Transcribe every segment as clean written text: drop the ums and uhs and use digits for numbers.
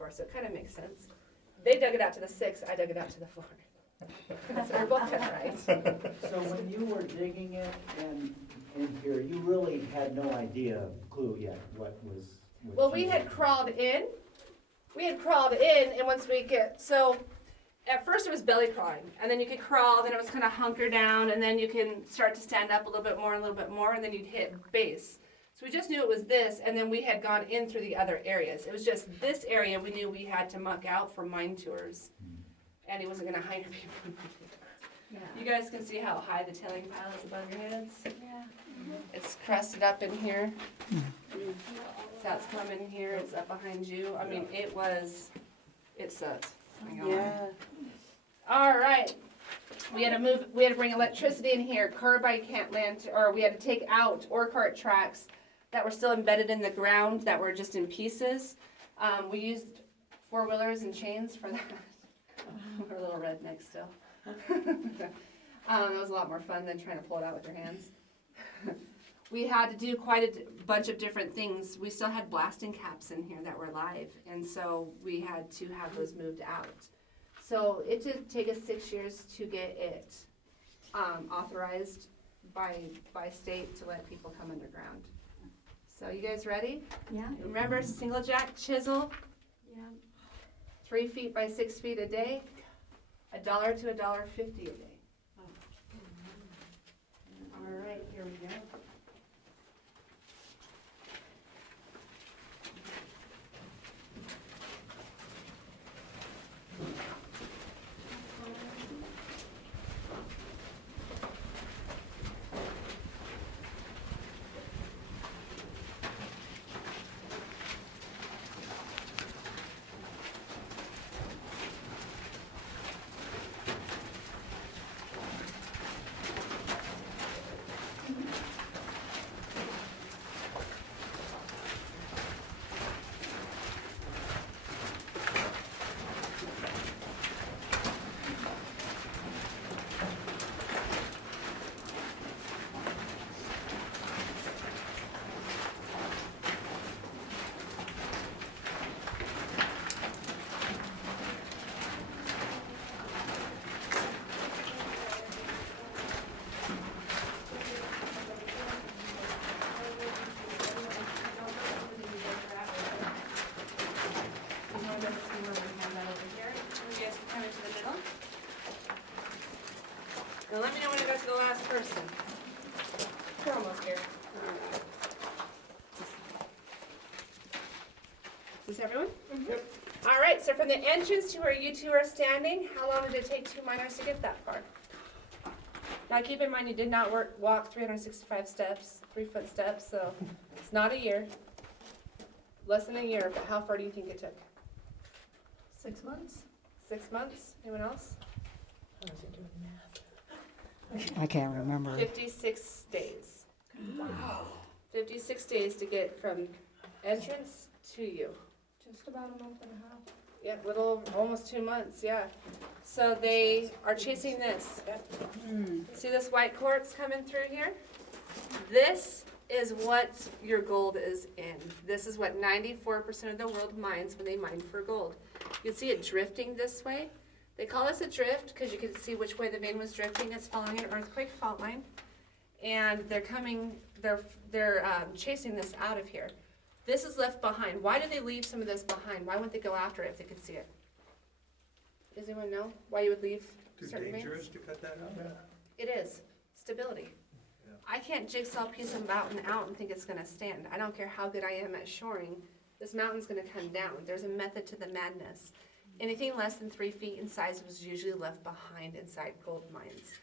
4, so it kind of makes sense. They dug it out to the 6, I dug it out to the 4. So we're both kind of right. So when you were digging it in here, you really had no clue yet what was. Well, we had crawled in. And once we so at first it was belly crawling, and then you could crawl, then it was kind of hunker down, and then you can start to stand up a little bit more, and then you'd hit base. So we just knew it was this, and then we had gone in through the other areas. It was just this area we knew we had to muck out for mine tours. And he wasn't going to hire people. Yeah. You guys can see how high the tailing pile is above your heads? Yeah. Mm-hmm. It's crusted up in here. So it's coming here, it's up behind you. I mean, it sucked. Yeah. All right. We had to bring electricity in here. Carbide can't land, or we had to take out ore cart tracks that were still embedded in the ground that were just in pieces. We used 4-wheelers and chains for that. We're a little redneck still. It was a lot more fun than trying to pull it out with your hands. We had to do quite a bunch of different things. We still had blasting caps in here that were live, and so we had to have those moved out. So it did take us 6 years to get it authorized by state to let people come underground. So you guys ready? Yeah. Remember single jack chisel? Yeah. 3 feet by 6 feet a day, $1 to $1.50 a day. Oh. All right, here we go. Now let me know when I got to the last person. We're almost here. Is this everyone? Mm-hmm. Yep. All right, so from the entrance to where you two are standing, how long did it take 2 miners to get that far? Now keep in mind you did not walk 365 steps, 3-foot steps, so it's not a year. Less than a year, but how far do you think it took? 6 months. 6 months? Anyone else? I wasn't doing math. I can't remember. 56 days. Wow. 56 days to get from entrance to you. Just about a month and a half. Yeah, almost 2 months, yeah. So they are chasing this. See this white quartz coming through here? This is what your gold is in. This is what 94% of the world mines when they mine for gold. You can see it drifting this way. They call this a drift because you can see which way the vein was drifting. It's following an earthquake fault line. And they're chasing this out of here. This is left behind. Why did they leave some of this behind? Why wouldn't they go after it if they could see it? Does anyone know why you would leave certain veins? Too dangerous to cut that out? It is. Stability. Yeah. I can't jigsaw piece a mountain out and think it's going to stand. I don't care how good I am at shoring. This mountain's going to come down. There's a method to the madness. Anything less than 3 feet in size was usually left behind inside gold mines.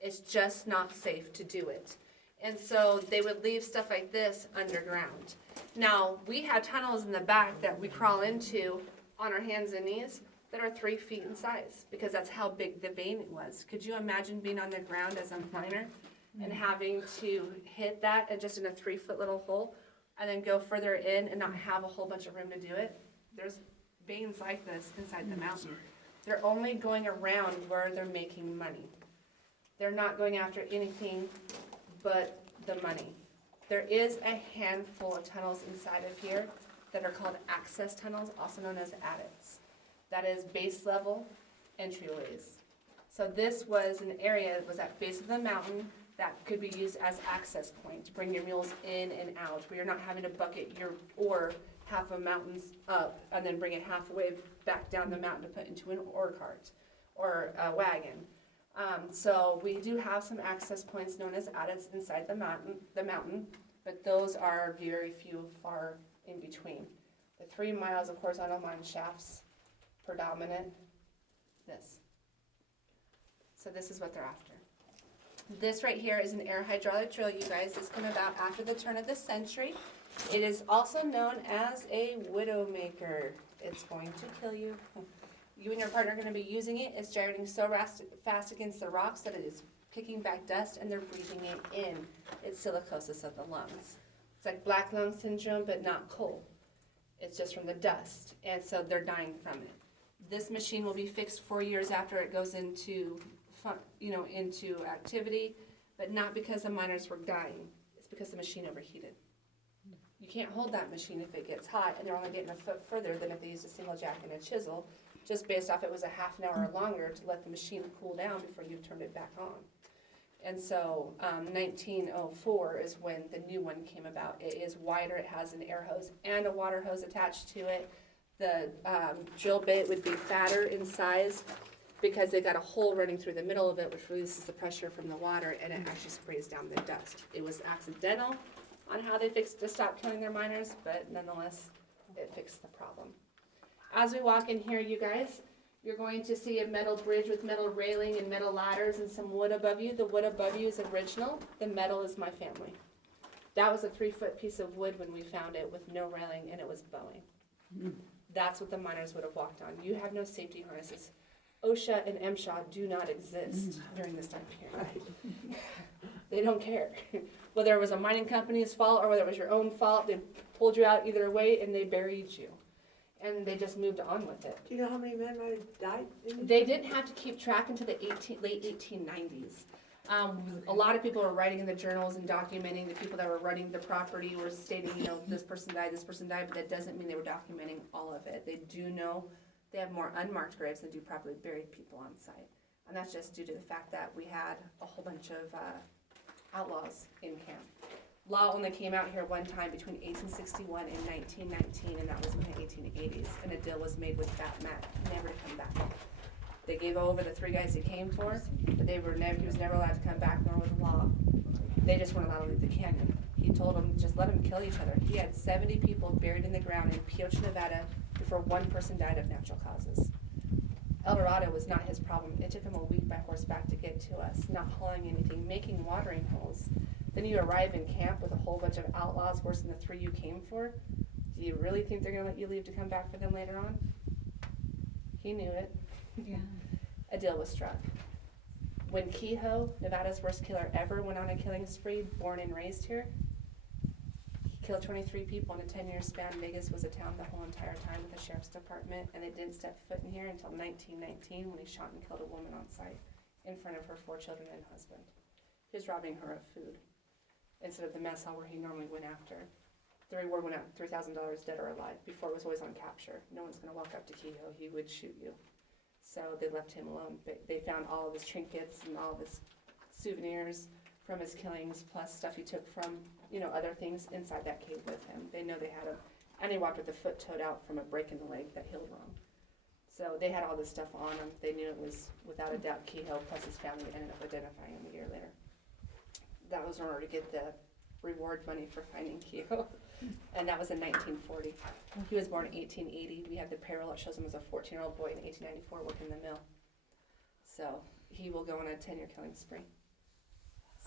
It's just not safe to do it. And so they would leave stuff like this underground. Now, we have tunnels in the back that we crawl into on our hands and knees that are 3 feet in size because that's how big the vein was. Could you imagine being on the ground as a miner and having to hit that and just in a 3-foot little hole and then go further in and not have a whole bunch of room to do it? There's veins like this inside the mountain. They're only going around where they're making money. They're not going after anything but the money. There is a handful of tunnels inside of here that are called access tunnels, also known as adits. That is base level entryways. So this was an area that was at base of the mountain that could be used as access point to bring your mules in and out, where you're not having to bucket your ore half a mountains up and then bring it halfway back down the mountain to put into an ore cart or a wagon. So we do have some access points known as adits inside the mountain, but those are very few, far in between. The 3 miles of horizontal mine shafts, predominant, this. So this is what they're after. This right here is an air hydraulic drill, you guys. This came about after the turn of the century. It is also known as a widowmaker. It's going to kill you. You and your partner are going to be using it. It's gyrating so fast against the rocks that it is kicking back dust and they're breathing it in. It's silicosis of the lungs. It's like black lung syndrome, but not coal. It's just from the dust, and so they're dying from it. This machine will be fixed 4 years after it goes into into activity, but not because the miners were dying. It's because the machine overheated. You can't hold that machine if it gets hot, and they're only getting a foot further than if they used a single jack and a chisel, just based off it was a half an hour longer to let the machine cool down before you turned it back on. And so 1904 is when the new one came about. It is wider, it has an air hose and a water hose attached to it. The drill bit would be fatter in size because they got a hole running through the middle of it, which releases the pressure from the water, and it actually sprays down the dust. It was accidental on how they fixed to stop killing their miners, but nonetheless, it fixed the problem. As we walk in here, you guys, you're going to see a metal bridge with metal railing and metal ladders and some wood above you. The wood above you is original. The metal is my family. That was a 3-foot piece of wood when we found it with no railing, and it was bowing. That's what the miners would have walked on. You have no safety harnesses. OSHA and MSHA do not exist during this time period. They don't care. Whether it was a mining company's fault or whether it was your own fault, they pulled you out either way and they buried you. And they just moved on with it. Do you know how many men might have died? They didn't have to keep track until the late 1890s. A lot of people were writing in the journals and documenting. The people that were running the property were stating, this person died, but that doesn't mean they were documenting all of it. They do know they have more unmarked graves than do properly buried people on site. And that's just due to the fact that we had a whole bunch of outlaws in camp. Law only came out here one time between 1861 and 1919, and that was in the 1880s. And a deal was made with Fat Matt, never to come back. They gave over the 3 guys he came for, but he was never allowed to come back, nor was the law. They just weren't allowed to leave the canyon. He told them, just let them kill each other. He had 70 people buried in the ground in Pioche, Nevada, before one person died of natural causes. Eldorado was not his problem. It took him a week by horseback to get to us, not hauling anything, making watering holes. Then you arrive in camp with a whole bunch of outlaws, worse than the 3 you came for. Do you really think they're going to let you leave to come back for them later on? He knew it. Yeah. A deal was struck. When Kehoe, Nevada's worst killer ever, went on a killing spree, born and raised here, he killed 23 people in a 10-year span. Vegas was a town the whole entire time with the sheriff's department, and they didn't step foot in here until 1919 when he shot and killed a woman on site in front of her 4 children and husband. He was robbing her of food instead of the mess hall where he normally went after. The reward went out $3,000 dead or alive. Before it was always on capture. No one's going to walk up to Kehoe. He would shoot you. So they left him alone. They found all of his trinkets and all of his souvenirs from his killings, plus stuff he took from, other things inside that cave with him. They know they had him. And he walked with the foot toed out from a break in the leg that healed wrong. So they had all this stuff on him. They knew it was, without a doubt, Kehoe, plus his family ended up identifying him a year later. That was in order to get the reward money for finding Kehoe. And that was in 1940. He was born in 1880. We have the parallel that shows him as a 14-year-old boy in 1894 working the mill. So he will go on a 10-year killing spree.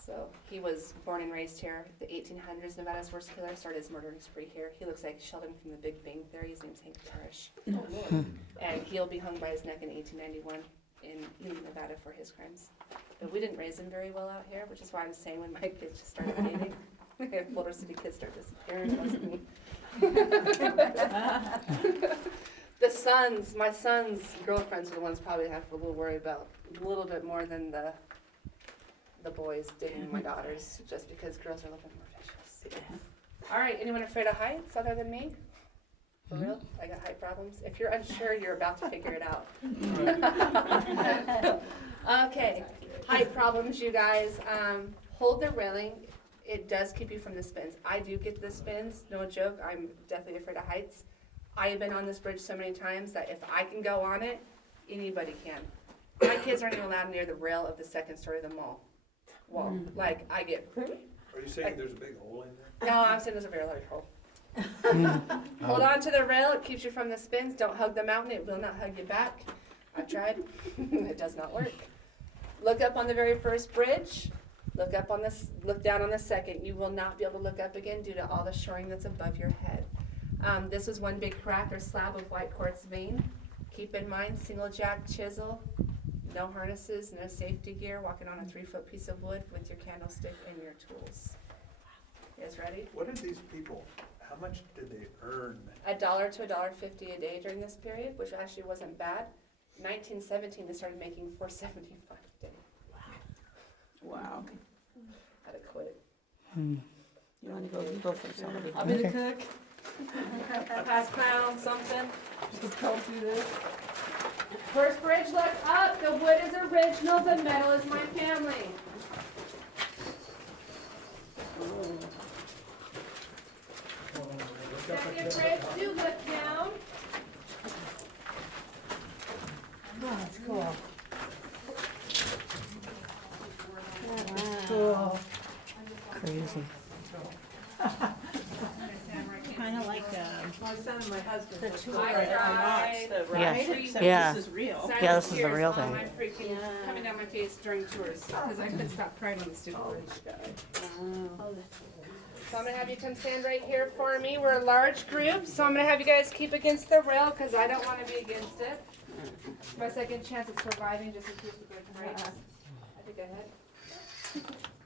So he was born and raised here. The 1800s, Nevada's worst killer started his murdering spree here. He looks like Sheldon from the Big Bang Theory. His name's Hank Parrish. Oh, Lord. And he'll be hung by his neck in 1891 in Ely, Nevada for his crimes. But we didn't raise him very well out here, which is why I'm saying when my kids just started dating, if Boulder City kids start disappearing, it wasn't me. My son's girlfriends are the ones probably have a little worry about a little bit more than the boys dating my daughters, just because girls are a little bit more vicious. All right, anyone afraid of heights other than me? For real? I got height problems. If you're unsure, you're about to figure it out. Okay, height problems, you guys. Hold the railing. It does keep you from the spins. I do get the spins, no joke. I'm definitely afraid of heights. I have been on this bridge so many times that if I can go on it, anybody can. My kids aren't even allowed near the rail of the second story of the mall wall. Like, I get, Are you saying there's a big hole in there? no, I'm saying there's a very large hole. Hold on to the rail, it keeps you from the spins. Don't hug the mountain, it will not hug you back. I've tried, it does not work. Look up on the very first bridge, look down on the second. You will not be able to look up again due to all the shoring that's above your head. This was one big crack or slab of white quartz vein. Keep in mind, single jack chisel, no harnesses, no safety gear, walking on a 3-foot piece of wood with your candlestick and your tools. You guys ready? What did these people, how much did they earn? $1 to $1.50 a day during this period, which actually wasn't bad. 1917, they started making $4.75 a day. Wow. Had to quit. You wanna go for somebody? I'll be the cook. Pass crown, something. Just go through this. First bridge, look up. The wood is original. The metal is my family. Second bridge, do look down. Oh, that's cool. Crazy. Kinda like, My son and my husband. the tour I at tried. the Yeah. ride, except Yeah. this is real. Silent Yeah, this is the tears real on thing. my freaking Yeah. coming down my face during tours because I couldn't stop crying on the stupid bridge. Wow. So I'm gonna have you come stand right here for me. We're a large group, so I'm gonna have you guys keep against the rail because I don't want to be against it. My second chance at surviving just in case the bridge breaks. I think I had.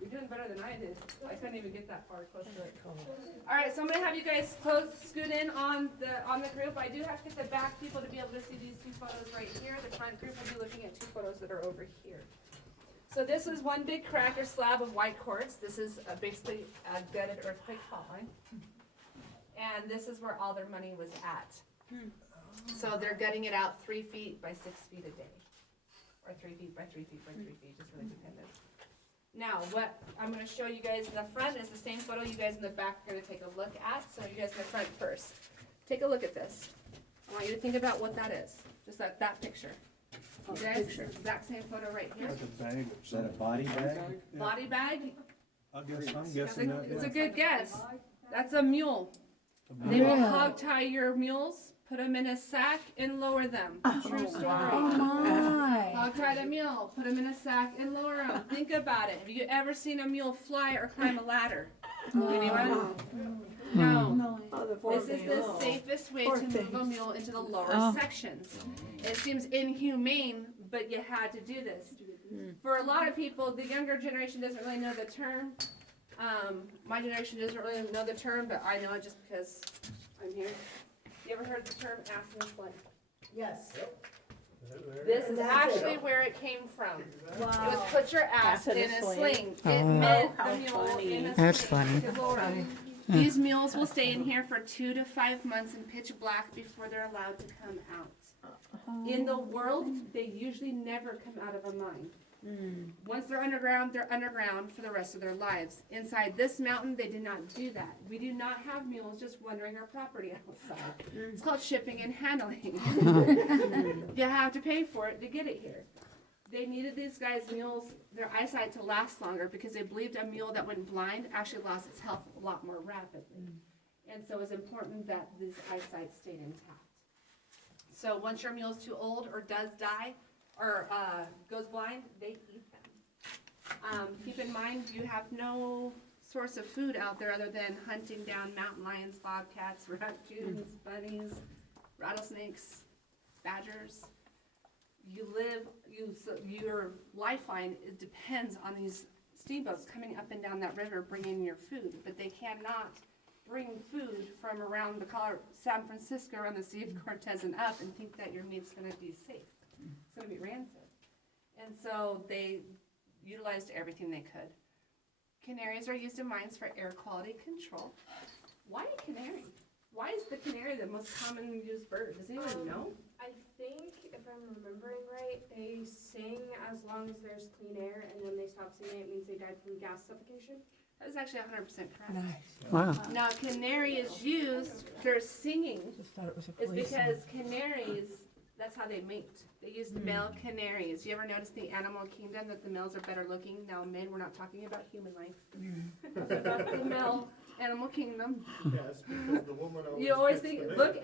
You're doing better than I did. I couldn't even get that far close to it. All right, so I'm gonna have you guys scoot in on the group. I do have to get the back people to be able to see these two photos right here. The front group will be looking at two photos that are over here. So this is one big crack or slab of white quartz. This is basically a gutted earthquake fault line. And this is where all their money was at. So they're gutting it out 3 feet by 6 feet a day. Or 3 feet by 3 feet by 3 feet, just really dependent. Now, what I'm gonna show you guys in the front is the same photo you guys in the back are gonna take a look at. So you guys in the front first. Take a look at this. I want you to think about what that is. Just that picture. You guys, exact same photo right here. Like a bag Is that a body bag? Body bag, I guess, I'm That's guessing a- that, it's a yeah. good guess. That's a mule. They will hog tie your mules, put them in a sack, and lower them. True story. My. Hog tie the mule, put them in a sack, and lower them. Think about it. Have you ever seen a mule fly or climb a ladder? Anyone? No. This is the safest way to move a mule into the lower sections. It seems inhumane, but you had to do this. For a lot of people, the younger generation doesn't really know the term. My generation doesn't really know the term, but I know it just because I'm here. You ever heard the term ass in a sling? Yes. This is actually where it came from. It was put your ass in a sling. It meant the How mule funny. in a That's sling. funny. to lower it. These mules will stay in here for 2 to 5 months in pitch black before they're allowed to come out. In the world, they usually never come out of a mine. Once they're underground for the rest of their lives. Inside this mountain, they did not do that. We do not have mules just wandering our property outside. It's called shipping and handling. You have to pay for it to get it here. They needed these guys' mules, their eyesight to last longer because they believed a mule that went blind actually lost its health a lot more rapidly. And so it's important that this eyesight stayed intact. So once your mule's too old or does die, or goes blind, they eat them. Keep in mind, you have no source of food out there other than hunting down mountain lions, bobcats, raccoons, bunnies, rattlesnakes, badgers. Your lifeline depends on these steamboats coming up and down that river bringing your food, but they cannot bring food from around San Francisco, around the Sea of Cortez and up and think that your meat's gonna be safe. It's gonna be rancid. And so they utilized everything they could. Canaries are used in mines for air quality control. Why a canary? Why is the canary the most common used bird? Does anyone know? I think, if I'm remembering right, they sing as long as there's clean air, and when they stop singing, it means they died from gas suffocation. That is actually 100% correct. Nice. Wow. Now, canary is used, their singing Just thought it was a is policeman. because canaries, that's how they mate. They use male canaries. You ever notice the animal kingdom that the males are better looking? Now, men, we're not talking about human life. We're about the male animal kingdom. Yes, because the woman always. You always picks think, the look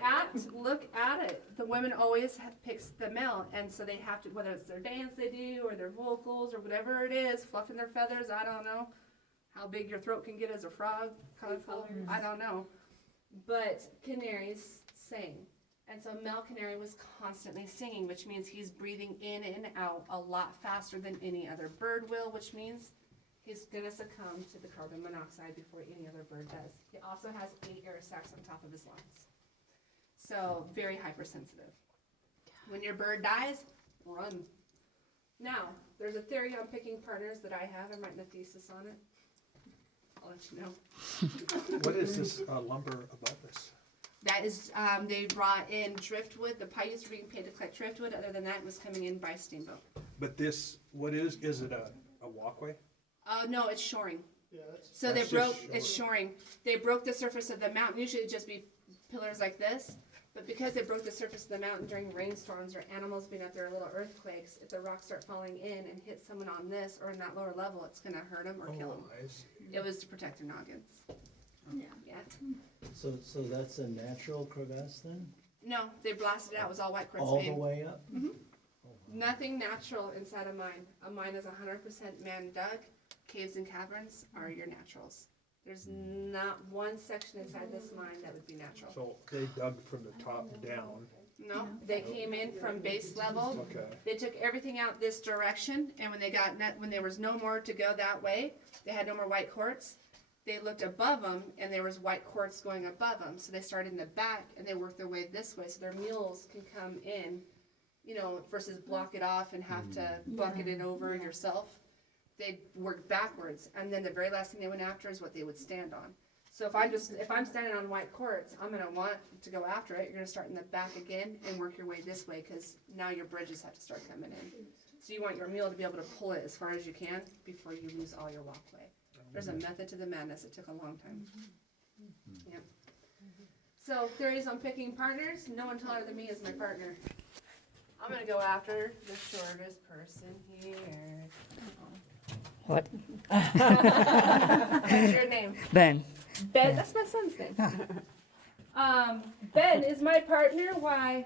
male. at it. The women always picks the male, and so they have to, whether it's their dance they do, or their vocals, or whatever it is, fluffing their feathers, I don't know. How big your throat can get as a frog, colorful, I don't know. But canaries sing. And so male canary was constantly singing, which means he's breathing in and out a lot faster than any other bird will, which means he's gonna succumb to the carbon monoxide before any other bird does. He also has 8 air sacs on top of his lungs. So very hypersensitive. When your bird dies, run. Now, there's a theory on picking partners that I have. I'm writing a thesis on it. I'll let you know. What is this lumber above this? That is, they brought in driftwood. The Paiutes were being paid to collect driftwood. Other than that, it was coming in by steamboat. But this, what is it a walkway? No, it's shoring. Yeah, that's. So they That's broke, just it's shoring. They broke the surface of the mountain. Usually it'd just be pillars like this. But because they broke the surface of the mountain during rainstorms or animals being up there or little earthquakes, if the rocks start falling in and hit someone on this or in that lower level, it's gonna hurt them or kill them. I see. It was to protect their noggins. Yeah. So that's a natural crevasse then? No, they blasted it out. It was all white quartz All the vein. way up? Nothing natural inside a mine. A mine is 100% man dug. Caves and caverns are your naturals. There's not one section inside this mine that would be natural. So they dug from the top down. No, they came in from base level. Okay. They took everything out this direction, and when there was no more to go that way, they had no more white quartz. They looked above them, and there was white quartz going above them. So they started in the back, and they worked their way this way, so their mules can come in, versus block it off and have to bucket it over yourself. They worked backwards, and then the very last thing they went after is what they would stand on. So if I'm standing on white quartz, I'm gonna want to go after it. You're gonna start in the back again and work your way this way, because now your bridges have to start coming in. So you want your mule to be able to pull it as far as you can before you lose all your walkway. There's a method to the madness. It took a long time. Yep. So theories on picking partners. No one taller than me is my partner. I'm gonna go after the shortest person here. What? What's your name? Ben. Ben. That's my son's name. Ben is my partner. Why?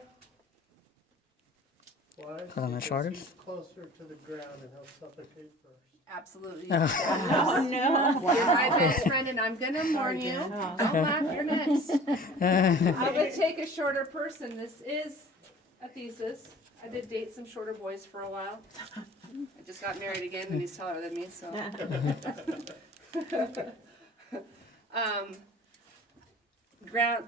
Why? I'm the Because shortest? he's closer to the ground and he'll suffocate first. Absolutely. Oh, no. You're my best friend, and I'm gonna warn you. Don't laugh. You're next. I would take a shorter person. This is a thesis. I did date some shorter boys for a while. I just got married again, and he's taller than me, so.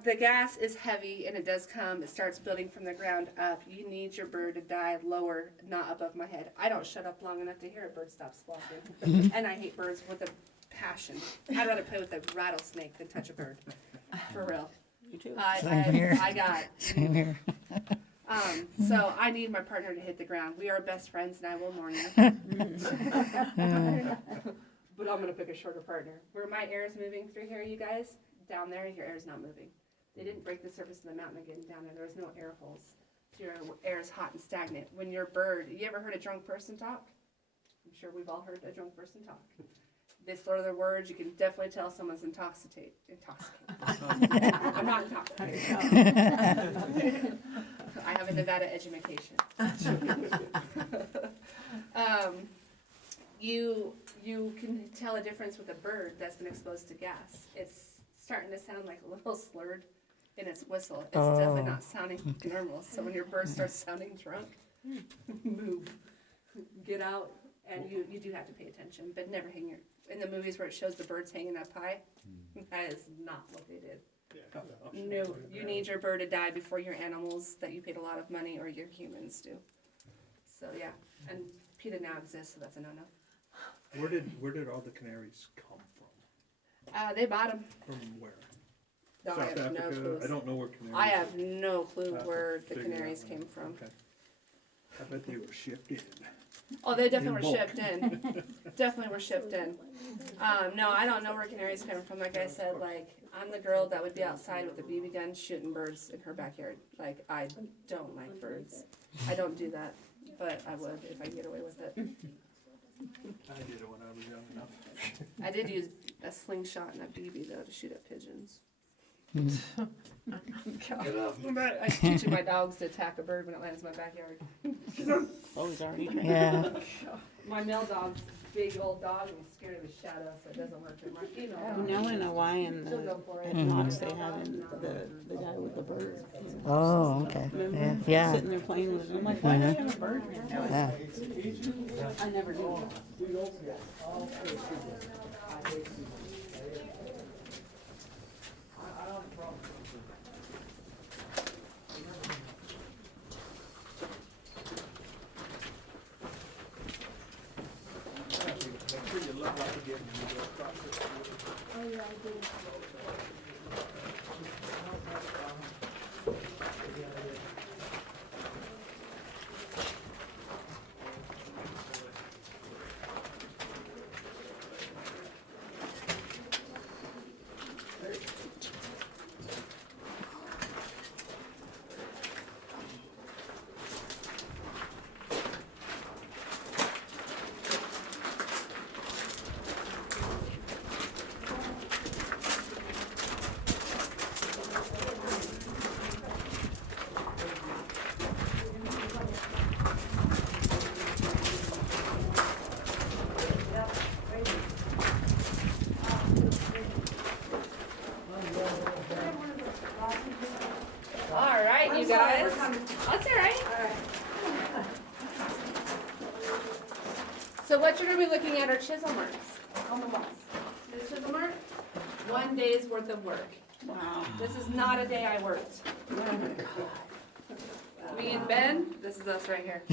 The gas is heavy, and it does come. It starts building from the ground up. You need your bird to die lower, not above my head. I don't shut up long enough to hear a bird stop squawking, and I hate birds with a passion. I'd rather play with a rattlesnake than touch a bird, for real. You too. Same here. I got. Same here. So I need my partner to hit the ground. We are best friends, and I will warn you. But I'm gonna pick a shorter partner. Where my air is moving through here, you guys, down there, your air is not moving. They didn't break the surface of the mountain again down there. There was no air holes. So your air is hot and stagnant. When your bird, you ever heard a drunk person talk? I'm sure we've all heard a drunk person talk. They slur their words. You can definitely tell someone's intoxicated. I'm not intoxicated. I have a Nevada education. You can tell a difference with a bird that's been exposed to gas. It's starting to sound like a little slurred in its whistle. It's definitely not sounding normal. So when your bird starts sounding drunk, move, get out, and you do have to pay attention, but never hang your. In the movies where it shows the birds hanging up high, that is not what they did. Yeah, No, you need your bird to die before your animals that you paid a lot of money or your humans do. So yeah, and PETA now exists, so that's a no-no. Where did all the canaries come from? They bought them. From where? No, I South have no Africa, clue. I don't know where canaries. I have no clue Have to where the figure canaries out. came from. Okay. I bet they were shipped in. Oh, they definitely In were bulk. shipped in. Definitely were shipped in. No, I don't know where canaries come from. Like I said, like, I'm the girl that would be outside with a BB gun shooting birds in her backyard. Like, I don't like birds. I don't do that, but I would if I could get away with it. I did it when I was young enough. I did use a slingshot and a BB though to shoot at pigeons. Get off my back. I was teaching my dogs to attack a bird when it lands in my backyard. Oh, he's already trained. Yeah. My male dog's a big old dog and he's scared of his shadow, so it doesn't work. My female You dog, know in Hawaii and she'll the go for it. at Knox they have the guy with the bird. Oh, okay. Remember? Yeah. Sitting there playing with it. I'm like, why do you have a bird here? Yeah. I never knew. Make sure you look like again when you go across it. All right, you guys. That's all right. So what you're gonna be looking at are chisel marks on the walls. This chisel mark, 1 day's worth of work. Wow. This is not a day I worked. Me and Ben, this is us right here.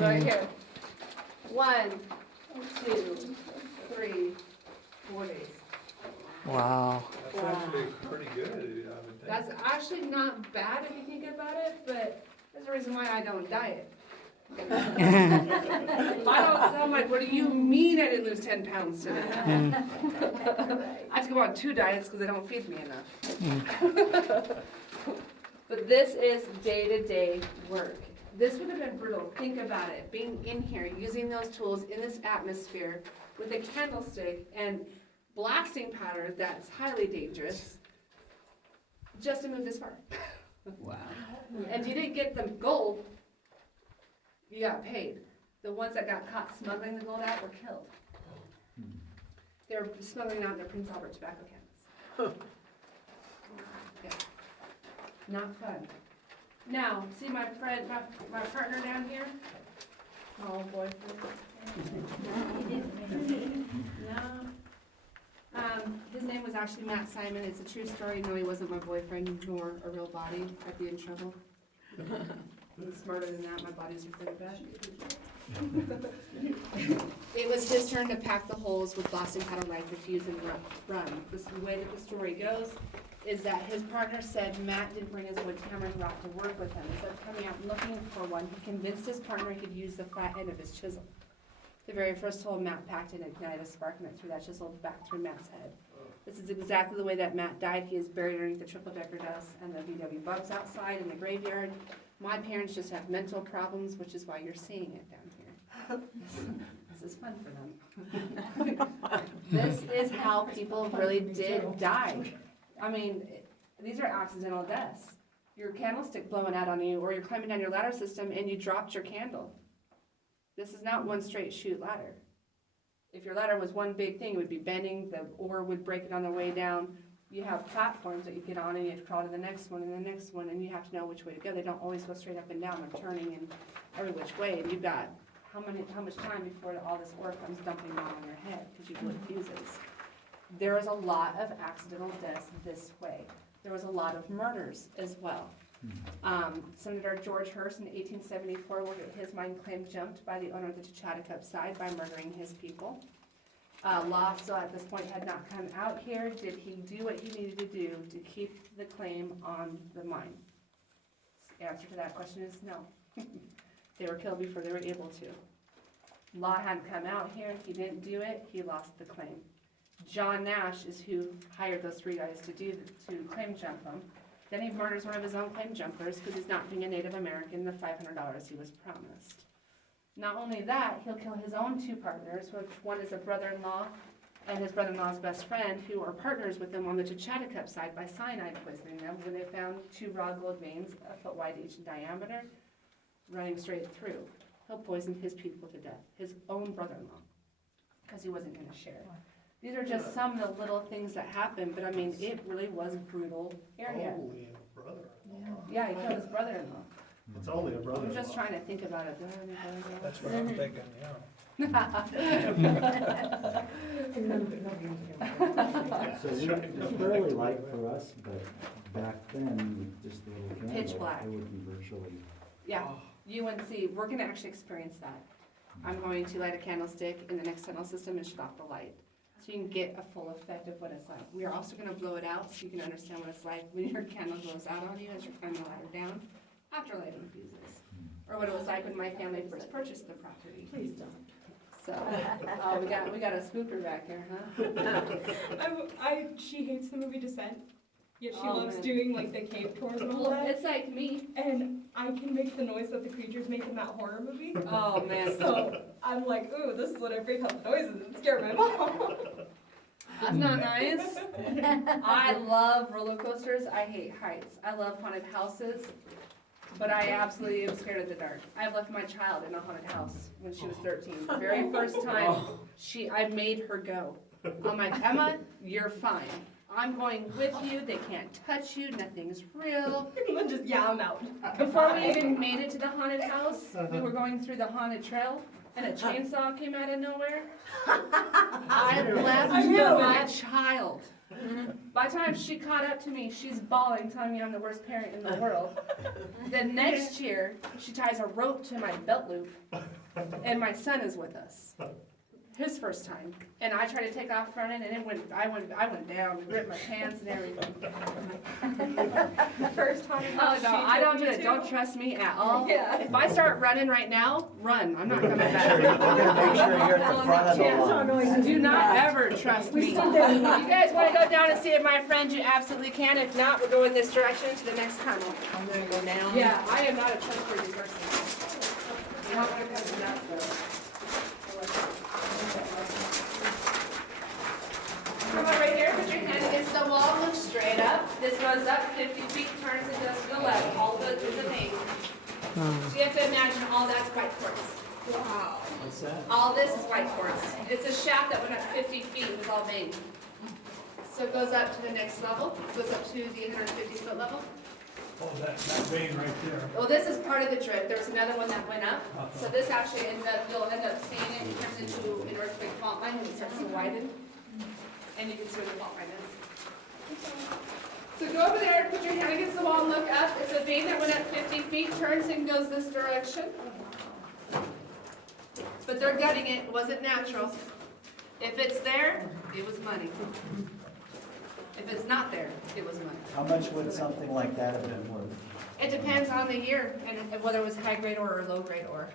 Right here. 1, 2, 3, 4 days. Wow. That's actually pretty good, I would think. That's actually not bad if you think about it, but there's a reason why I don't diet. If I don't, I'm like, what do you mean I didn't lose 10 pounds today? I have to go on 2 diets because they don't feed me enough. But this is day-to-day work. This would have been brutal. Think about it, being in here, using those tools in this atmosphere with a candlestick and blasting powder that's highly dangerous just to move this far. Wow. And you didn't get the gold, you got paid. The ones that got caught smuggling the gold out were killed. They were smuggling out their Prince Albert tobacco cans. Yeah. Not fun. Now, see my friend, my partner down here? My old boyfriend. No. His name was actually Matt Simon. It's a true story. No, he wasn't my boyfriend nor a real body. I'd be in trouble. I'm smarter than that. My body's pretty bad. It was his turn to pack the holes with blasting powder, light, defuse, and run. The way that the story goes is that his partner said Matt didn't bring his wood hammer and rock to work with him. Instead of coming out and looking for one, he convinced his partner he could use the flat end of his chisel. The very first hole Matt packed in ignited a spark and it threw that chisel back through Matt's head. This is exactly the way that Matt died. He is buried underneath the triple-decker dust and the VW bugs outside in the graveyard. My parents just have mental problems, which is why you're seeing it down here. This is fun for them. This is how people really did die. I mean, these are accidental deaths. Your candlestick blowing out on you, or you're climbing down your ladder system and you dropped your candle. This is not one straight shoot ladder. If your ladder was one big thing, it would be bending, the ore would break it on the way down. You have platforms that you get on and you have to crawl to the next one and the next one, and you have to know which way to go. They don't always go straight up and down, they're turning in every which way, and you've got how much time before all this ore comes dumping down on your head because you blew fuses. There is a lot of accidental deaths this way. There was a lot of murders as well. Senator George Hearst in 1874 will get his mine claim jumped by the owner of the Techatticup side by murdering his people. Law still at this point had not come out here. Did he do what he needed to do to keep the claim on the mine? Answer to that question is no. They were killed before they were able to. Law hadn't come out here, he didn't do it, he lost the claim. John Nash is who hired those 3 guys to claim jump him. Then he murders one of his own claim jumpers because he's not being a Native American, the $500 he was promised. Not only that, he'll kill his own 2 partners, which one is a brother-in-law and his brother-in-law's best friend, who are partners with him on the Techatticup side by cyanide poisoning them, when they found 2 raw gold veins, a foot wide each in diameter, running straight through. He'll poison his people to death, his own brother-in-law, because he wasn't gonna share. These are just some of the little things that happen, but I mean, it really was a brutal area. Holy brother-in-law. Yeah, he killed his brother-in-law. It's only a brother-in-law. I'm just trying to think about it. Do I have any brother-in-laws? That's what I'm thinking, yeah. So it's fairly light for us, but back then, with just a little candle. Pitch black. It would be virtually. Yeah, UNC, we're gonna actually experience that. I'm going to light a candlestick in the next tunnel system and shut off the light. So you can get a full effect of what it's like. We are also gonna blow it out so you can understand what it's like when your candle goes out on you as you're climbing the ladder down after lighting fuses. Or what it was like when my family first purchased the property. Please don't. So, oh, we got a spooker back here, huh? She hates the movie Descent, yet she Oh, loves man. doing like the cave tours and all Well, that. it's like me. And I can make the noise that the creatures make in that horror movie. Oh, man. So I'm like, ooh, this is what I break out the noises and scare my mom. That's not nice. I love roller coasters. I hate heights. I love haunted houses, but I absolutely am scared of the dark. I've left my child in a haunted house when she was 13. The very first time I made her go. I'm like, Emma, you're fine. I'm going with you. They can't touch you. Nothing's real. And then just, yeah, I'm out. Before we even made it to the haunted house, we were going through the haunted trail, and a chainsaw came out of nowhere. I left my child. By the time she caught up to me, she's bawling, telling me I'm the worst parent in the world. The next year, she ties a rope to my belt loop, and my son is with us. His first time, and I tried to take off running, and I went down, ripped my pants and everything. The first time. Oh no, I don't do it. Don't trust me at all. Yeah. If I start running right now, run. I'm not coming back. We're gonna make sure you're at the front of the line. Do not ever trust me. If you guys want to go down and see if my friend, you absolutely can. If not, we're going this direction to the next tunnel. I'm gonna go down. Yeah, I am not a trustworthy person. You don't want to come to that though. Come on right here, put your hand against the wall, look straight up. This goes up 50 feet, turns and goes to the left. All of it is a vein. So you have to imagine all that's white quartz. Wow. What's that? All this is white quartz. It's a shaft that went up 50 feet, it was all vein. So it goes up to the next level, it goes up to the 150-foot level. Oh, that vein right there. Well, this is part of the drift. There was another one that went up. So this actually ends up, you'll end up seeing it, it turns into an earthquake fault line when it starts to widen. And you can see where the fault line is. So go over there, put your hand against the wall and look up. It's a vein that went up 50 feet, turns and goes this direction. But they're gutting it, it wasn't natural. If it's there, it was money. If it's not there, it was money. How much would something like that have been worth? It depends on the year and whether it was high grade ore or low grade ore.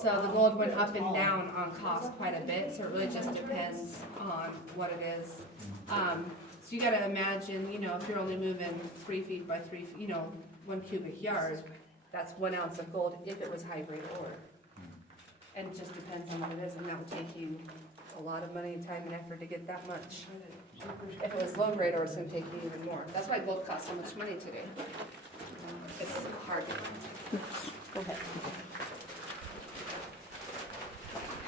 So the gold went up and down on cost quite a bit, so it really just depends on what it is. So you gotta imagine, you know, if you're only moving 3 feet by 3 feet, you know, 1 cubic yard, that's 1 ounce of gold if it was high grade ore. And it just depends on what it is, and that would take you a lot of money, time, and effort to get that much. If it was low grade ore, it's gonna take you even more. That's why gold costs so much money today. It's hard to find. Go ahead.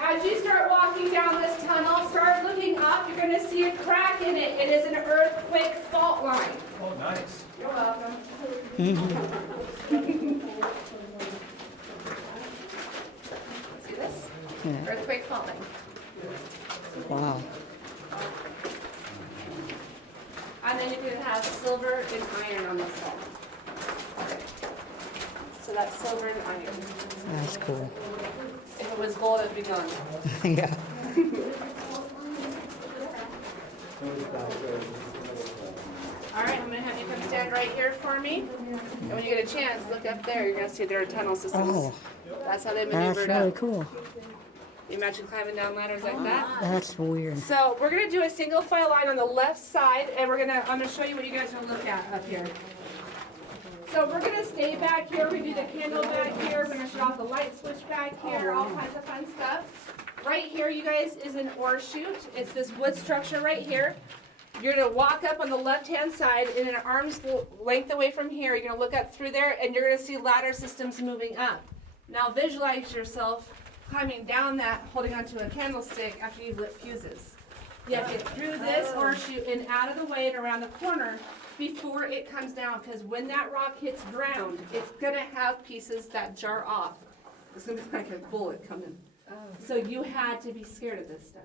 As you start walking down this tunnel, start looking up, you're gonna see a crack in it. It is an earthquake fault line. Oh, nice. You're welcome. See this? Yeah. Earthquake fault line. Wow. And then you can have silver and iron on this side. So that's silver and iron. That's cool. If it was gold, it'd be gone. Yeah. back there. All right, I'm gonna have you come stand right here for me. And when you get a chance, look up there. You're gonna see there are tunnel systems. Oh, That's how they that's maneuvered really up. cool. You imagine climbing down ladders like that? That's weird. So we're gonna do a single file line on the left side, and I'm gonna show you what you guys are gonna look at up here. So we're gonna stay back here. We do the candle back here. We're gonna shut off the light switch back here. All kinds of fun stuff. Right here, you guys, is an ore chute. It's this wood structure right here. You're gonna walk up on the left-hand side, and an arm's length away from here, you're gonna look up through there, and you're gonna see ladder systems moving up. Now visualize yourself climbing down that, holding onto a candlestick after you've lit fuses. You have to get through this ore chute and out of the way and around the corner before it comes down, because when that rock hits ground, it's gonna have pieces that jar off. It's gonna be like a bullet coming. So you had to be scared of this stuff.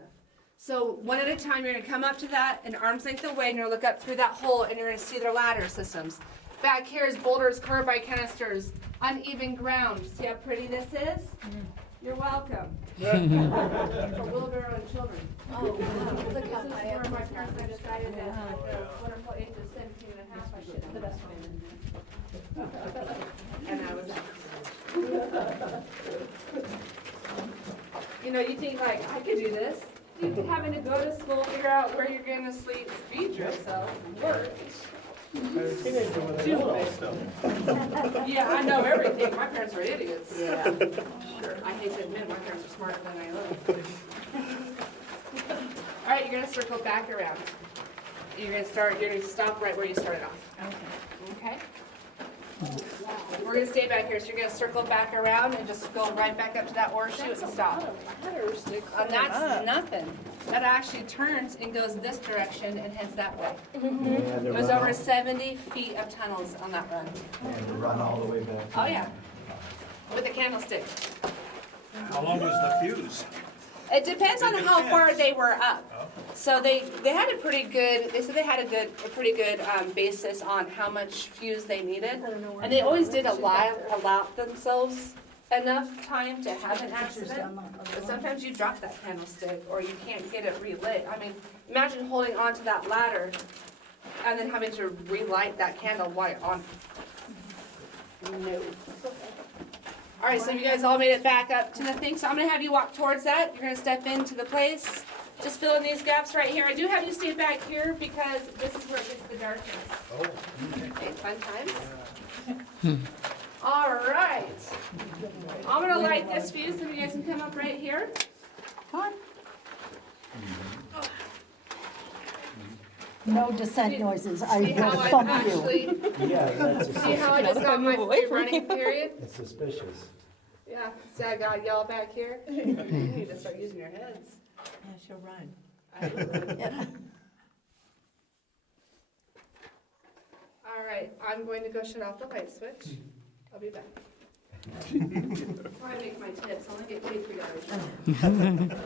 So one at a time, you're gonna come up to that, an arm's length away, and you're gonna look up through that hole, and you're gonna see their ladder systems. Back here is boulders, carbide canisters, uneven ground. See how pretty this is? You're welcome. For wheelbarrow and children. Oh, wow. Look how This is high where up. my parents and I decided that at the wonderful age of 17 and a half, I should have the best man in there. And I was You know, you think like, I could do this. You having to go to school, figure out where you're gonna sleep, feed yourself, work. Teenager with a know stuff. Yeah, I know everything. My parents were idiots. Yeah. Sure. I hate to admit, my parents are smarter than I look. All right, you're gonna circle back around. You're gonna stop right where you started off. Okay? We're gonna stay back here, so you're gonna circle back around and just go right back up to that ore chute and stop. And that's nothing. That actually turns and goes this direction and heads that way. It was over 70 feet of tunnels on that run. And run all the way back. Oh, yeah. With a candlestick. How long was the fuse? It depends on how far they were up. So they had a pretty good, they said they had a pretty good basis on how much fuse they needed. And they always did allow themselves enough time to have an accident. But sometimes you drop that candlestick or you can't get it relit. I mean, imagine holding onto that ladder and then having to relight that candle while you're on. No. All right, so you guys all made it back up to the thing. So I'm gonna have you walk towards that. You're gonna step into the place. Just fill in these gaps right here. I do have you stay back here because this is where it gets the darkest. Oh. Okay, fun times. All right. I'm gonna light this fuse so you guys can come up right here. No descent noises. I See how will I thump you. actually, Yeah, that's see how I just got my running period? it's suspicious. Yeah, see I got y'all back here? You need to start using your heads. Yeah, she'll run. All right, I'm going to go shut off the light switch. I'll be back. That's why I make my tips. I only get paid $3.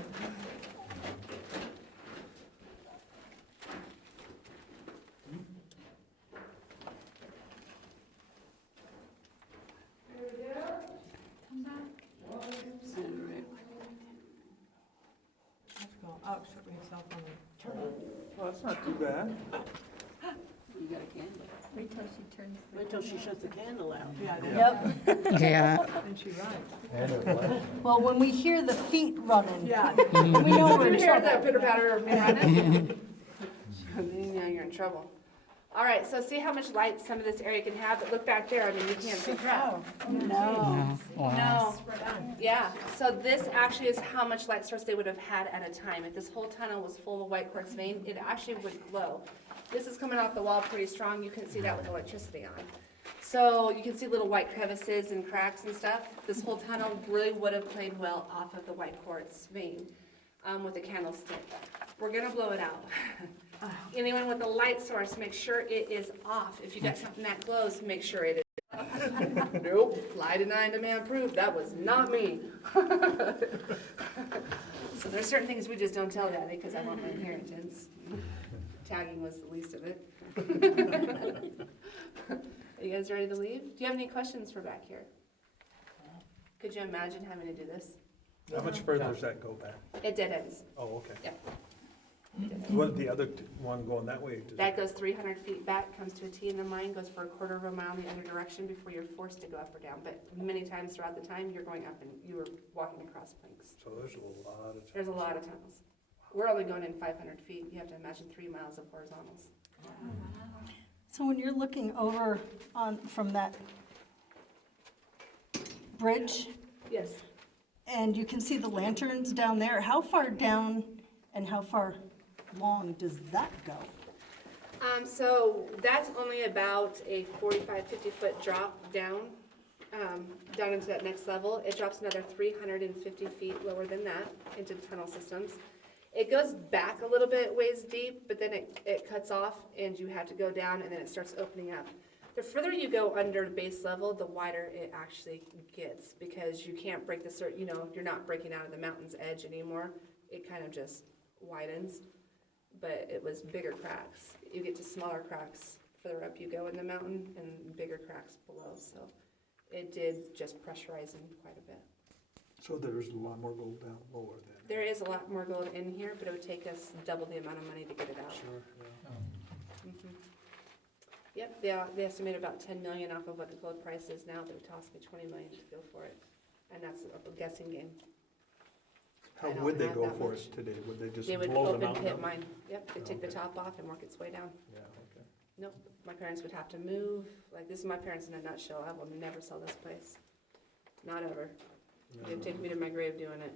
There we go. Let's go. Oh, shut myself on the turn. Well, that's not too bad. You got a candle. Wait till she turns. Wait till she shuts the candle out. Yeah, Yeah. yep. Yeah. And she runs. And it was. Well, when we hear the feet running. Yeah. We know You we're can in hear the trouble. pitter patter of me running. Yeah, you're in trouble. All right, so see how much light some of this area can have, but look back there, I mean, you can't see crap. No. No. Wow. No, yeah, so this actually is how much light source they would have had at a time. If this whole tunnel was full of white quartz vein, it actually would glow. This is coming off the wall pretty strong, you can see that with electricity on. So you can see little white crevices and cracks and stuff. This whole tunnel really would have played well off of the white quartz vein with a candlestick. We're gonna blow it out. Anyone with a light source, make sure it is off. If you got something that glows, make sure it is. Nope, lie denied, demand proof, that was not me. So there's certain things we just don't tell Daddy because I want my inheritance. Tagging was the least of it. Are you guys ready to leave? Do you have any questions for back here? Could you imagine having to do this? How much further does that go back? It dead ends. Oh, okay. What, the other one going that way? does That it- goes 300 feet back, comes to a T in the mine, goes for a quarter of a mile in the other direction before you're forced to go up or down. But many times throughout the time, you're going up and you are walking across planks. So there's a lot of. There's a lot of tunnels. We're only going in 500 feet. You have to imagine 3 miles of horizontals. So when you're looking over on, from that bridge, Yes. and you can see the lanterns down there, how far down and how far long does that go? So that's only about a 45, 50-foot drop down, down into that next level. It drops another 350 feet lower than that into the tunnel systems. It goes back a little bit ways deep, but then it cuts off and you have to go down and then it starts opening up. The further you go under base level, the wider it actually gets because you can't break the, you're not breaking out of the mountain's edge anymore. It kind of just widens, but it was bigger cracks. You get to smaller cracks further up you go in the mountain and bigger cracks below. So it did just pressurize in quite a bit. So there's a lot more gold down lower then? There is a lot more gold in here, but it would take us double the amount of money to get it out. Sure, yeah. Mhm. Yep, they estimate about 10 million off of what the gold price is now. They would toss me 20 million to go for it, and that's a guessing game. How I don't would they have go that for much. it today? Would they just They would blow the open mountain pit up? mine. Yep, they take the Okay. top off and work its way down. Yeah, okay. Nope, my parents would have to move. Like, this is my parents in a nutshell. I will never sell this place. Not ever. They'd take me to my grave doing it.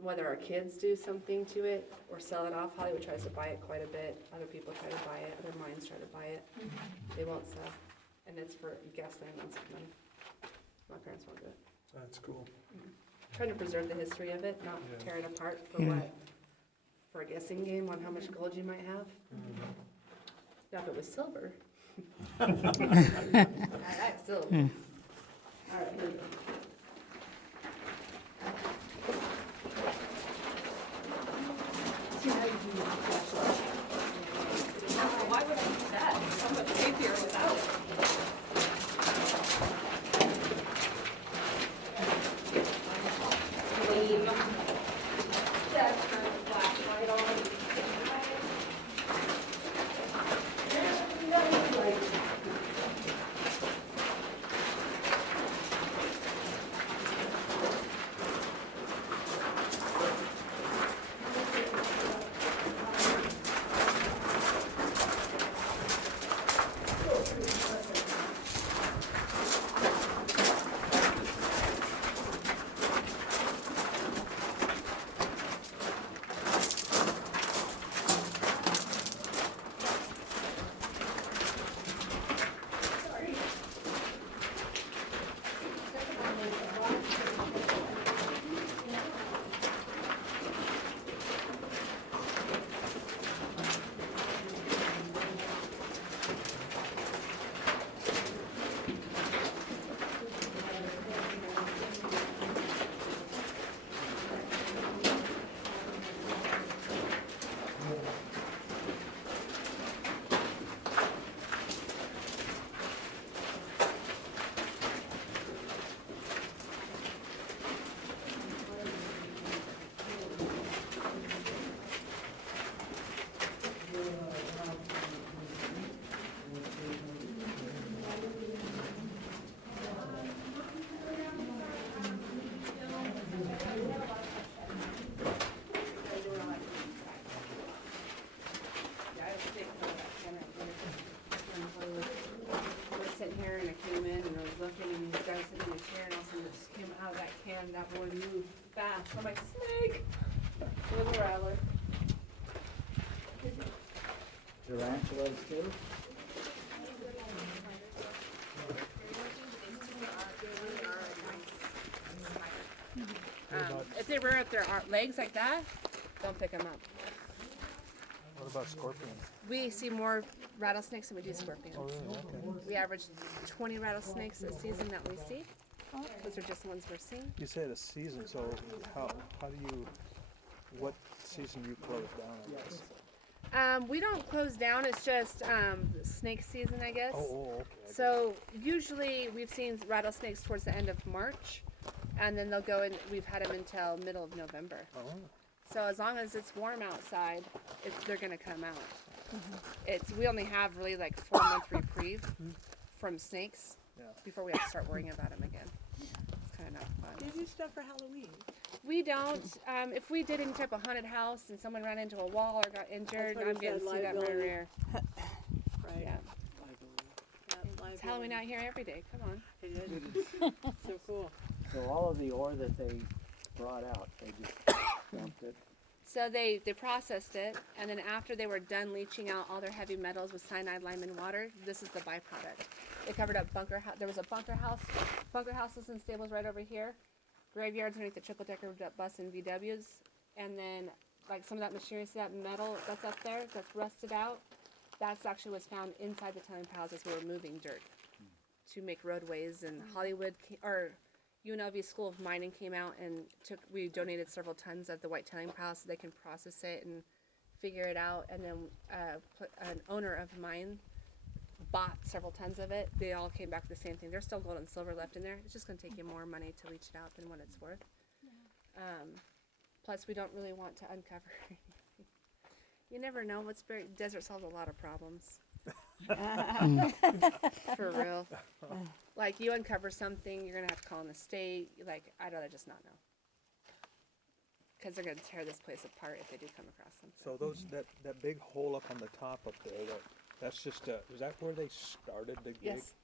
Whether our kids do something to it or sell it off, Hollywood tries to buy it quite a bit. Other people try to buy it, other mines try to buy it. They won't sell. And it's for gasoline and some money. My parents won't do it. That's cool. Trying to preserve the history of it, not Yeah. tear it apart for what? For a guessing game on how much gold you might have? Now, if it was silver. I like silver. All right, here we go. Why would I do that? It's so much easier without it. That boy moved fast. I'm like, snake! Little rattler. Tarantulas too? If they were at their legs like that, don't pick them up. What about scorpions? We see more rattlesnakes than we do scorpions. Oh, really? Okay. We average 20 rattlesnakes a season that we see. Those are just the ones we're seeing. You say the season, so how do you, what season do you close down, I guess? We don't close down. It's just snake season, I guess. Oh, okay. So usually we've seen rattlesnakes towards the end of March, and then they'll go in. We've had them until middle of November. Oh, So as long as it's warm outside, they're gonna come out. We only have really like 4-month reprieve from snakes Yeah. before we have to start worrying about them again. It's kind of not fun. They do stuff for Halloween. We don't. If we did any type of haunted house and someone ran into a wall or got injured, what I'm it getting said, sued at my liability. rear. Right. Yeah. Yeah, It's Halloween out here every day. Come on. It is. So cool. So all of the ore that they brought out, they just dumped it? So they processed it, and then after they were done leaching out all their heavy metals with cyanide, lime, and water, this is the byproduct. They covered up there was a bunker houses and stables right over here, graveyards underneath the triple-decker bus and VWs, and then like some of that machinery, so that metal that's up there that's rusted out, that's actually was found inside the tailing piles as we were moving dirt to make roadways. And UNLV School of Mining came out and we donated several tons of the white tailing pile so they can process it and figure it out. And then an owner of mine bought several tons of it. They all came back with the same thing. There's still gold and silver left in there. It's just going to take you more money to leach it out than what it's worth. Plus, we don't really want to uncover anything. You never know what's buried. Desert solves a lot of problems. For real. Like, you uncover something, you're gonna have to call in the state. Like, I'd rather just not know. Because they're gonna tear this place apart if they do come across something. So that big hole up on the top up there, that's just is that where they started to dig? Yes.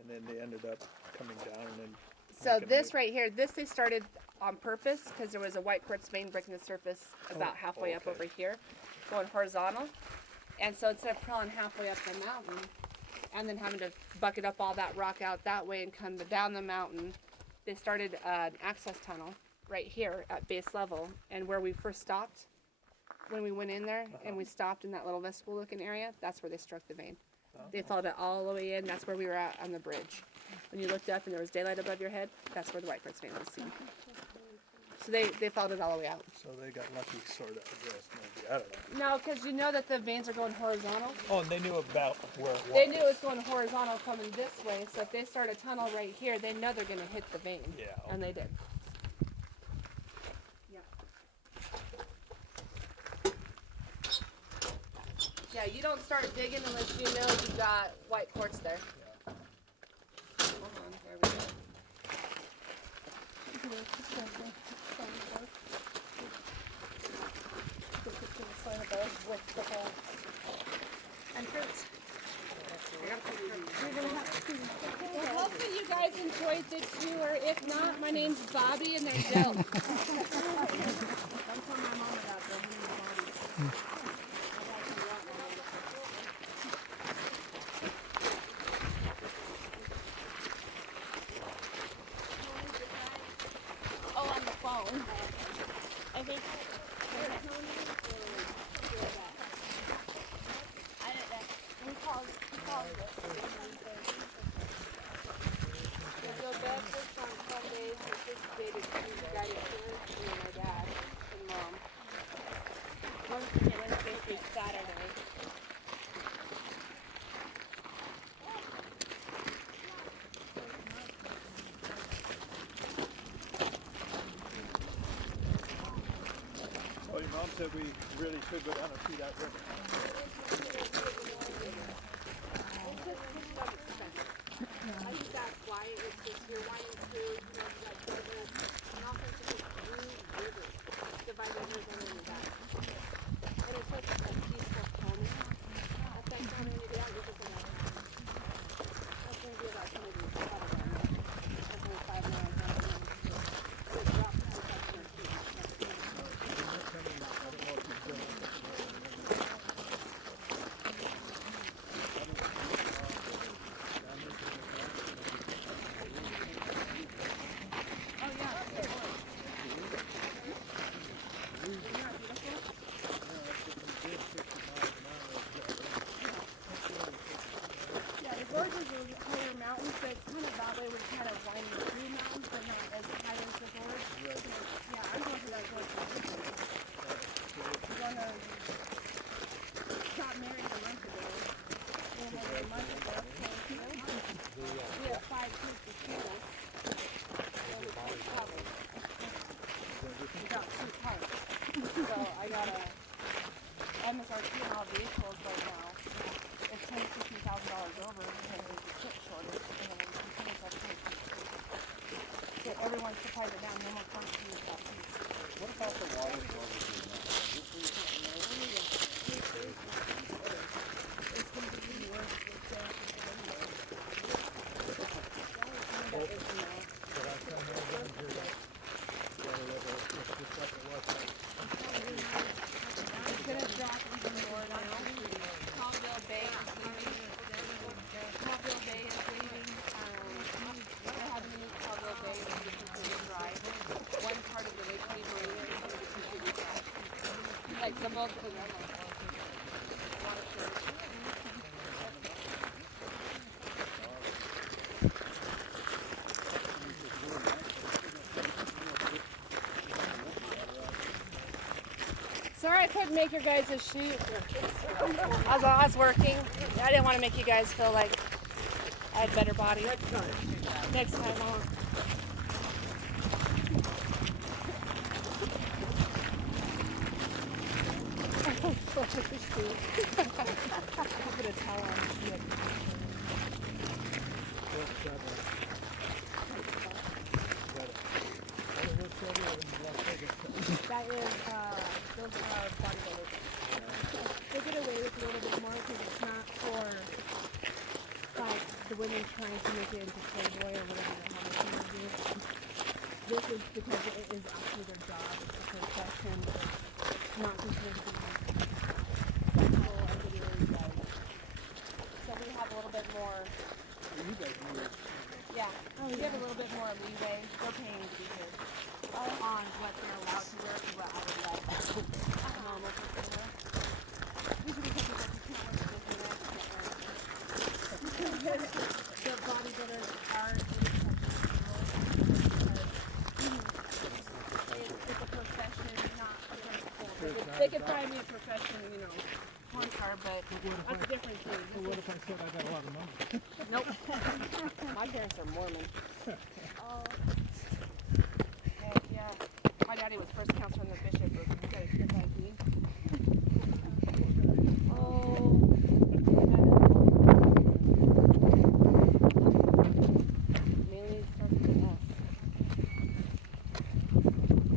And then they ended up coming down and then. So making this it- right here, they started on purpose because there was a white quartz vein breaking the surface about halfway up okay. over here, going horizontal. And so instead of crawling halfway up the mountain and then having to bucket up all that rock out that way and come down the mountain, they started an access tunnel right here at base level. And where we first stopped, when we went in there and we stopped in that little vestibule looking area, that's where they struck the vein. They followed it all the way in. That's where we were at on the bridge. When you looked up and there was daylight above your head, that's where the white quartz vein was seen. So they followed it all the way out. So they got lucky, sort of, I guess, maybe. I don't know. No, because you know that the veins are going horizontal. Oh, and they knew about where it was. They knew it was going horizontal coming this way, so if they start a tunnel right here, they know they're going to hit the vein. Yeah. And they did. Yeah. Yeah, you don't start digging unless you know you've got white quartz there. Hold on, there we go. With the whole entrance. Well, hopefully you guys enjoyed the tour. If not, my name's Bobby and they're Jill. Don't tell my mom about that. Her name's Bobby. Oh, on the phone. I think. So Beth works on Sundays, participated in the guided tours, and then my dad and mom. Wednesday through Saturday. Oh, your mom said we really should go down and see that river. I think that's why it's just you're wanting to, like desert, and also to just river, divide the river into that. And it's such a peaceful calming effect on it. Yeah, it's just like that's going to be about somebody who's got it on. That's only 5 miles out. So it drops to the gorges are higher mountains, so it's kind of that way we're kind of winding through mountains, but not as high as the gorge. Right. So, yeah, I'm going to that gorge. Got married a month ago. We have 5 kids to school. So we can't travel. got 2 parts. So I got a MSRP on all vehicles right now. It's $10,000-$15,000 over because there's a chip shortage and then we continue to have to pay fees. So everyone's supplies are down, no more quantity of that fees. What about the water quality? It's gonna drop even more now. Caldwell Bay is leaving. Caldwell Bay is leaving. They're having to move Caldwell Bay to be completely dry. One part of the Lake City Marina is going to be completely dry. Like the bulk of the water shortage. Sorry I couldn't make your guys' shoot. I was working. I didn't want to make you guys feel like I had better body. Next time I won't. I'll put a towel on. That is, those are bodybuilders. They get away with a little bit more because it's not for, like, the women trying to make it into Playboy or whatever the hell they're trying to do. This is because it is actually their job. It's a profession. It's not considered to be sexual as it is, like. So we have a little bit more. Yeah, we have a little bit more leeway. We're paying to be here on what they're allowed to wear and what I would like a normal person to wear. Usually because people who can't wear the the bodybuilders are it's a profession, not a principle. They could find me a profession, you know, porn star, but that's a different thing. Well, what if I said I got a lot of money? Nope. My parents are Mormon. Oh. Heck yeah. My daddy was first counselor in the bishop. You guys look like me. Oh. Mainly starts with an S.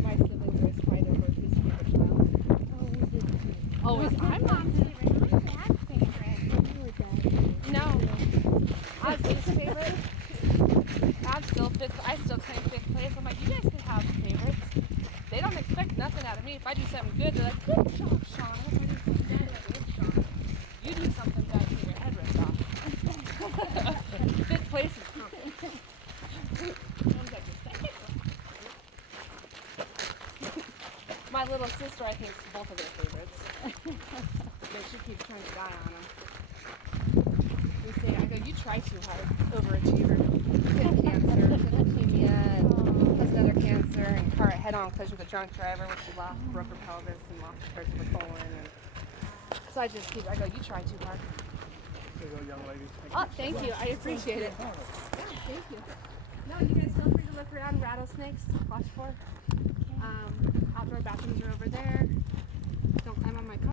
My siblings always fight over who's favorite child. Oh, we did too. Always. I'm mom's favorite. I'm dad's favorite. You were dad's favorite. No. I was his favorite. I still claim 5th place. I'm like, you guys can have favorites. They don't expect nothing out of me. If I do something good, they're like, good job, Sean. If I do something bad, they're like, good, Sean. You do something bad, you get your head ripped off. 5th place is perfect. One's like the 2nd. My little sister, I think, is both of their favorites. But she keeps trying to die on them. I go, you try too hard, overachiever. She had cancer, she had leukemia, and has another cancer, and car head-on collision with a drunk driver, which she lost, broke her pelvis, and lost parts of her colon. And so I go, you try too hard. There you go, young lady. Oh, thank you, I appreciate it. Yeah, thank you. No, you guys feel free to look around. Rattlesnakes, watch for. Outdoor bathrooms are over there. Don't climb on my car.